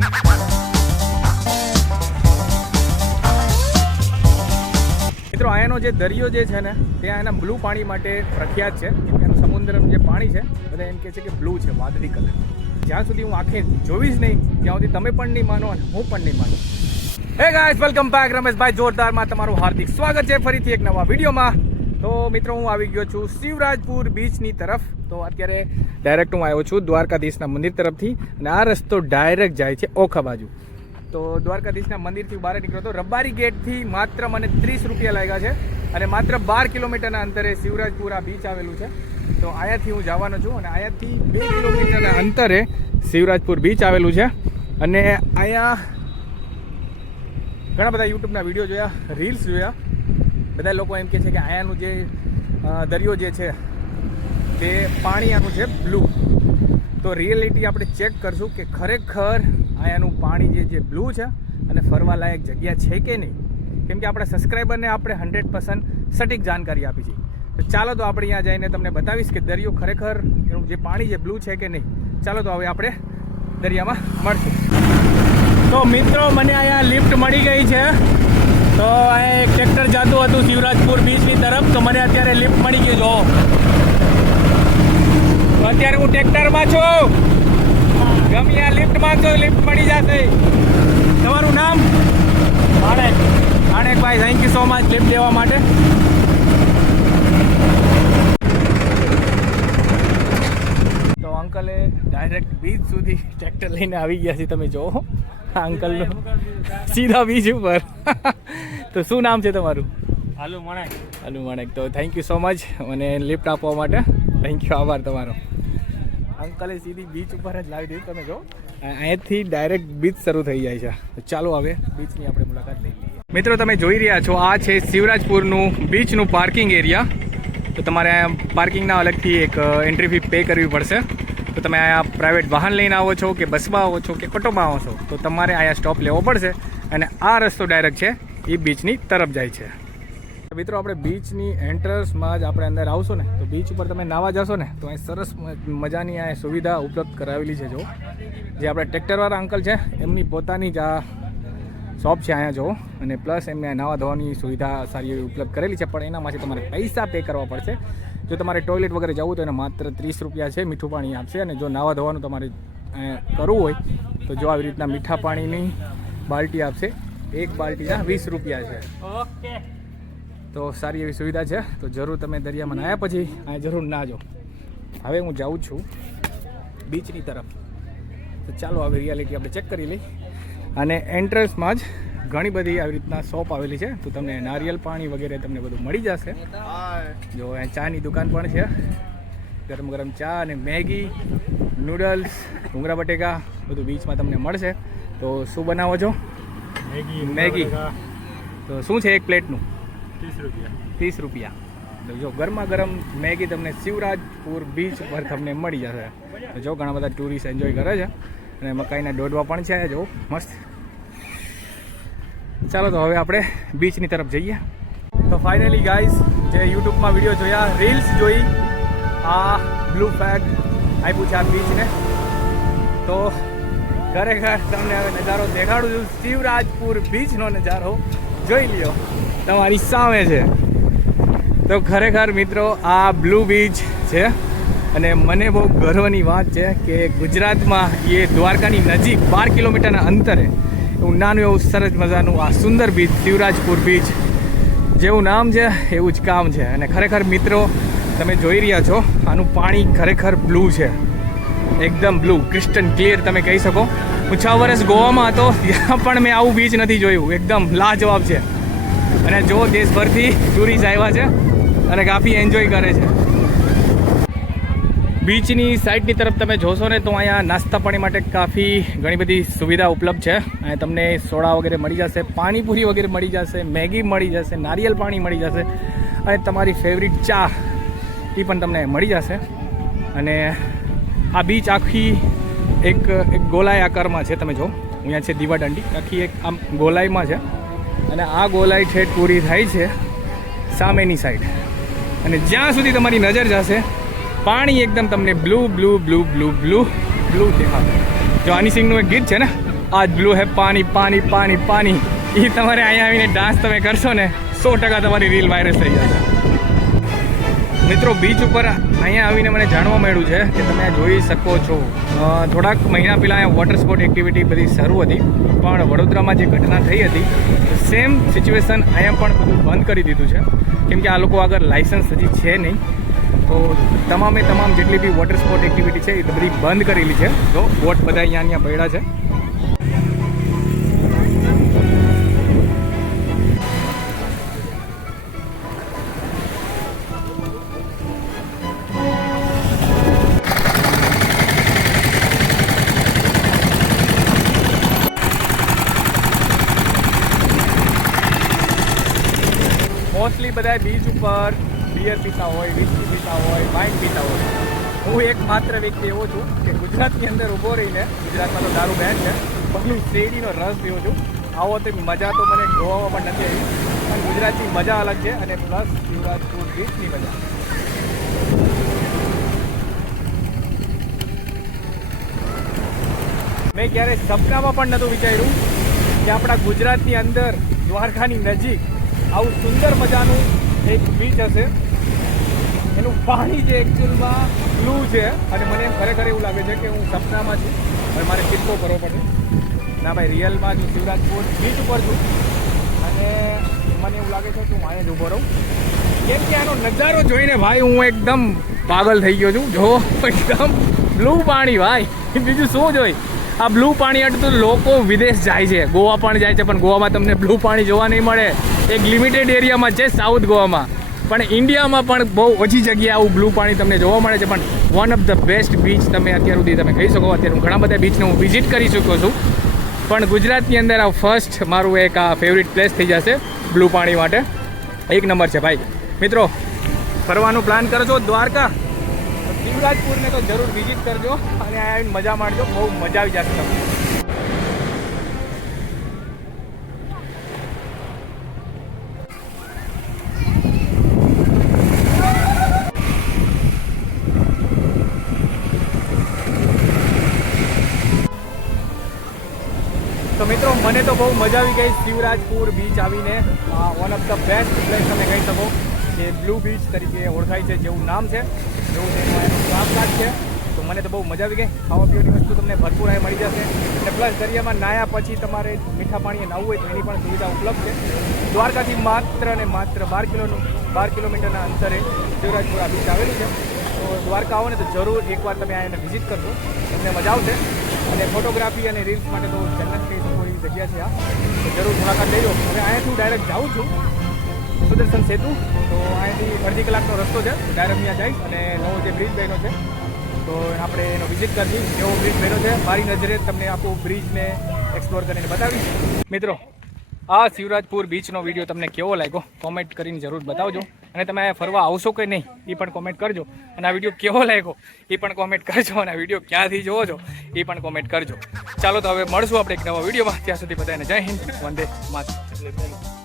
મિત્રો અહીંયાનો જે દરિયો જે છે ને ત્યાં એના બ્લુ પાણી માટે પ્રખ્યાત છે. એનું સમુદ્રનું જે પાણી છે બધા એમ કહે છે કે બ્લુ છે, વાદળી કલર. જ્યાં સુધી હું આંખે જોઈશ નહીં ત્યાં સુધી તમે પણ નહીં માનો અને હું પણ નહીં માનું. Hey guys, welcome back. Rameshbhai જોરદારમાં તમારું હાર્દિક સ્વાગત છે ફરીથી એક નવા વિડીયોમાં. તો મિત્રો હું આવી ગયો છું શિવરાજપુર બીચની તરફ. તો અત્યારે ડાયરેક્ટ હું આવ્યો છું દ્વારકાધીશના મંદિર તરફથી અને આ રસ્તો ડાયરેક્ટ જાય છે ઓખા બાજુ. તો દ્વારકાધીશના મંદિરથી બહાર નીકળ્યો તો રબારી ગેટથી માત્ર મને 30 રૂપિયા લાગ્યા છે અને માત્ર 12 કિલોમીટરના અંતરે શિવરાજપુર આ બીચ આવેલું છે. તો અહીંયાથી હું જવાનો છું અને અહીંયાથી 2 કિલોમીટરના અંતરે શિવરાજપુર બીચ આવેલું છે. અને અહીંયા ઘણા બધા યુટ્યુબના વિડીયો જોયા, રીલ્સ જોયા. બધા લોકો એમ કહે છે કે અહીંયાનું જે દરિયો જે છે તે પાણી આનું છે બ્લુ. તો રિયલિટી આપણે ચેક કરશું કે ખરેખર અહીંયાનું પાણી જે બ્લુ છે અને ફરવાલાયક જગ્યા છે કે નહીં. કેમ કે આપણા સબસ્ક્રાઈબરને આપણે 100% સટીક જાણકારી આપી છે. તો ચાલો તો આપણે અહીંયા જઈને તમને બતાવીશ કે દરિયો ખરેખર એનું જે પાણી છે બ્લુ છે કે નહીં. ચાલો તો હવે આપણે દરિયામાં મળશું. તો મિત્રો મને અહીંયા લિફ્ટ મળી ગઈ છે. તો અહીંયા એક ટ્રેક્ટર જતું હતું શિવરાજપુર બીચની તરફ, તો મને અત્યારે લિફ્ટ મળી ગઈ. જો અત્યારે હું ટ્રેક્ટરમાં છું. ગમે આ લિફ્ટ માંગશો લિફ્ટ મળી જશે. તમારું નામ? Anekbhai, thank you so much lift દેવા માટે. તો અંકલે ડાયરેક્ટ બીચ સુધી ટ્રેક્ટર લઈને આવી ગયા છે. તમે જુઓ આ અંકલનું સીધા બીચ ઉપર. તો શું નામ છે તમારું? આલુ માણેક. તો થેન્ક યુ સો મચ મને લિફ્ટ આપવા માટે. થેન્ક યુ, આભાર તમારો. અંકલે સીધી બીચ ઉપર જ લાવી દીધું. તમે જો અહીંયાથી ડાયરેક્ટ બીચ શરૂ થઈ જાય છે. તો ચાલો હવે બીચની આપણે મુલાકાત લઈ લઈએ. મિત્રો તમે જોઈ રહ્યા છો આ છે શિવરાજપુરનું બીચનું પાર્કિંગ એરિયા. તો તમારે અહીંયા પાર્કિંગના અલગથી એક એન્ટ્રી ફી પે કરવી પડશે. તો તમે અહીંયા પ્રાઇવેટ વાહન લઈને આવો છો કે બસમાં આવો છો કે ઓટોમાં આવો છો તો તમારે અહીંયા સ્ટોપ લેવો પડશે. અને આ રસ્તો ડાયરેક્ટ છે એ બીચની તરફ જાય છે. મિત્રો આપણે બીચની એન્ટ્રન્સમાં જ આપણે અંદર આવશો ને તો બીચ ઉપર તમે નાવા જશો ને તો અહીં સરસ મજાની આ સુવિધા ઉપલબ્ધ કરાવેલી છે. જો જે આપણે ટ્રેક્ટરવાળા અંકલ છે એમની પોતાની જ આ શોપ છે અહીંયા જો. અને પ્લસ એમને નાવા ધોવાની સુવિધા સારી એવી ઉપલબ્ધ કરેલી છે. પણ એના માટે તમારે પૈસા પે કરવા પડશે. જો તમારે ટોયલેટ વગેરે જવું તો એને માત્ર 30 રૂપિયા છે. મીઠું પાણી આપશે. અને જો નાવા ધોવાનું તમારે કરવું હોય તો જો આવી રીતના મીઠા પાણીની બાલ્ટી આપશે. એક બાલ્ટીના 20 રૂપિયા છે. ઓકે, તો સારી એવી સુવિધા છે. તો જરૂર તમે દરિયામાં આવ્યા પછી અહીંયા જરૂર ના જો. હવે હું જાઉં છું બીચની તરફ. તો ચાલો હવે રિયાલિટી આપણે ચેક કરી લઈએ. અને એન્ટ્રન્સમાં જ ઘણી બધી આવી રીતના શોપ આવેલી છે. તો તમને નારિયેલ પાણી વગેરે તમને બધું મળી જશે. જો અહીંયા ચાની દુકાન પણ છે. ગરમ ગરમ ચા અને મેગી, નૂડલ્સ, ભૂંગળા બટેકા બધું બીચમાં તમને મળશે. તો શું બનાવો છો? મેગી. તો શું છે એક પ્લેટનું? 30 રૂપિયા. તો જો ગરમા ગરમ મેગી તમને શિવરાજપુર બીચ પર તમને મળી જશે. તો જો ઘણા બધા ટુરિસ્ટ એન્જોય કરે છે. અને મકાઈના દોડવા પણ છે જો મસ્ત. ચાલો તો હવે આપણે બીચની તરફ જઈએ. તો ફાઇનલી ગાઈઝ જે યુટ્યુબમાં વિડીયો જોયા, રીલ્સ જોઈ, આ બ્લુ ફ્લેગ આપ્યું છે આ બીચને. તો ખરેખર તમને હવે નજારો દેખાડું છું. શિવરાજપુર બીચનો નજારો જોઈ લ્યો, તમારી સામે છે. તો ખરેખર મિત્રો આ બ્લુ બીચ છે. અને મને બહુ ગર્વની વાત છે કે ગુજરાતમાં એ દ્વારકાની નજીક 12 કિલોમીટરના અંતરે એવું નાનું એવું સરસ મજાનું આ સુંદર બીચ શિવરાજપુર બીચ જેવું નામ છે એવું જ કામ છે. અને ખરેખર મિત્રો તમે જોઈ રહ્યા છો આનું પાણી ખરેખર બ્લુ છે. એકદમ બ્લુ, ક્રિસ્ટલ ક્લિયર તમે કહી શકો. હું 6 વર્ષ ગોવામાં હતો ત્યાં પણ મેં આવું બીચ નથી જોયું. એકદમ લાજવાબ છે. અને જો દેશભરથી ટુરિસ્ટ આવ્યા છે અને કાફી એન્જોય કરે છે. બીચની સાઈડની તરફ તમે જોશો ને તો અહીંયા નાસ્તા પાણી માટે કાફી ઘણી બધી સુવિધા ઉપલબ્ધ છે. અહીંયા તમને સોડા વગેરે મળી જશે, પાણીપુરી વગેરે મળી જશે, મેગી મળી જશે, નારિયેલ પાણી મળી જશે અને તમારી ફેવરિટ ચા એ પણ તમને મળી જશે. અને આ બીચ આખી એક ગોલાઈ આકારમાં છે. તમે જો અહીંયા છે દીવાદાંડી, આખી એક આમ ગોલાઈમાં છે. અને આ ગોલાઈ ઠેઠ પૂરી થાય છે સામેની સાઈડ. અને જ્યાં સુધી તમારી નજર જશે પાણી એકદમ તમને blue blue blue blue blue blue દેખાશે. જો હની સિંગનું એક ગીત છે ને, આજ બ્લુ હે પાણી પાણી પાણી પાણી, એ તમારે અહીંયા આવીને ડાન્સ તમે કરશો ને 100% તમારી રીલ વાયરલ થઈ જશે. મિત્રો બીચ ઉપર અહીંયા આવીને મને જાણવા મળ્યું છે કે તમે જોઈ શકો છો થોડાક મહિના પહેલાં અહીંયા વોટર સ્પોર્ટ એક્ટિવિટી બધી શરૂ હતી, પણ વડોદરામાં જે ઘટના થઈ હતી સેમ સિચ્યુએશન અહીંયા પણ બધું બંધ કરી દીધું છે, કેમ કે આ લોકો આગળ લાઇસન્સ હજી છે નહીં. તો તમામે તમામ જેટલી બી વોટર સ્પોર્ટ એક્ટિવિટી છે એ બધી બંધ કરેલી છે. તો બોટ બધા અહીંયા પડ્યા છે. મોસ્ટલી બધા બીચ ઉપર બિયર પીતા હોય, વિસ્કી પીતા હોય, વાઇન પીતા હોય. હું એક માત્ર વ્યક્તિ એવો છું કે ગુજરાતની અંદર ઊભો રહીને, ગુજરાતમાં તો દારૂ બેન છે, પણ શેરડીનો રસ પીવો છું. આવો તો મજા તો મને ગોવામાં પણ નથી આવી, પણ ગુજરાતની મજા અલગ છે, અને પ્લસ શિવરાજપુર બીચની મજા. મેં ક્યારે સપનામાં પણ નહોતું વિચાર્યું કે આપણા ગુજરાતની અંદર દ્વારકાની નજીક આવું સુંદર મજાનું એક બીચ હશે. એનું પાણી જે એકચ્યુઅલમાં બ્લુ છે, અને મને એમ ખરેખર એવું લાગે છે કે હું સપનામાં છું, હવે મારે કિસ્સો કરવો પડે. ના ભાઈ, રિયલમાં જ શિવરાજપુર બીચ ઉપર છું, અને મને એવું લાગે છે કે હું અહીંયા જ ઊભો રહું, કેમ કે આનો નજારો જોઈને ભાઈ હું એકદમ પાગલ થઈ ગયો છું. જો એકદમ બ્લુ પાણી ભાઈ, બીજું શું જોઈ. આ બ્લુ પાણી અટતું લોકો વિદેશ જાય છે, ગોવા પણ જાય છે, પણ ગોવામાં તમને બ્લુ પાણી જોવા નહીં મળે. એક લિમિટેડ એરિયામાં છે સાઉથ ગોવામાં, પણ ઇન્ડિયામાં પણ બહુ ઓછી જગ્યાએ આવું બ્લુ પાણી તમને જોવા મળે છે. પણ one of the best beach તમે અત્યાર સુધી તમે કહી શકો. અત્યારે હું ઘણા બધા બીચને હું વિઝિટ કરી ચૂક્યો છું, પણ ગુજરાતની અંદર આ ફર્સ્ટ મારું એક આ ફેવરિટ પ્લેસ થઈ જશે બ્લુ પાણી માટે. એક નંબર છે ભાઈ. મિત્રો ફરવાનું પ્લાન કરજો દ્વારકા, શિવરાજપુરને તો જરૂર વિઝિટ કરજો, અને આવીને મજા માણજો. બહુ મજા આવી જશે તમને. તો મિત્રો મને તો બહુ મજા આવી ગઈ શિવરાજપુર બીચ આવીને. One of the best place તમે કહી શકો, જે બ્લુ બીચ તરીકે ઓળખાય છે, જેવું નામ છે, જેવું એનું કામકાજ છે. તો મને તો બહુ મજા આવી ગઈ. ખાવા પીવાની વસ્તુ તમને ભરપૂર અહીં મળી જશે, અને પ્લસ દરિયામાં નાહ્યા પછી તમારે મીઠા પાણીએ નાહવું હોય તો એની પણ સુવિધા ઉપલબ્ધ છે. દ્વારકાથી માત્ર ને માત્ર 12 કિલોમીટરના અંતરે શિવરાજપુર આ બીચ આવેલું છે. તો દ્વારકા આવો ને તો જરૂર એકવાર તમે આને વિઝિટ કરજો, તમને મજા આવશે. અને ફોટોગ્રાફી અને રીલ્સ માટે તો જન્નત કહી શકો એવી જગ્યા છે આ, તો જરૂર મુલાકાત લેજો. હવે અહીંયાથી હું ડાયરેક્ટ જાઉં છું સુદર્શન સેતુ, તો અહીંયાથી અડધી કલાકનો રસ્તો છે. ડાયરેક્ટ ત્યાં જઈશ, અને નવો જે બ્રિજ બન્યો છે તો આપણે એનો વિઝિટ કરશું. એવો બ્રિજ બન્યો છે, મારી નજરે તમને આખું બ્રિજને એક્સપ્લોર કરીને બતાવીશ. મિત્રો આ શિવરાજપુર બીચનો વિડીયો તમને કેવો લાગ્યો કોમેન્ટ કરીને જરૂર બતાવજો, અને તમે ફરવા આવશો કે નહીં એ પણ કોમેન્ટ કરજો, અને આ વિડીયો કેવો લાગ્યો એ પણ કોમેન્ટ કરજો, અને આ વિડીયો ક્યાંથી જોવો છો એ પણ કોમેન્ટ કરજો. ચાલો તો હવે મળશું આપણે એક નવા વિડીયોમાં. ત્યાં સુધી બધાને જય હિન્દ, વંદે માતરમ.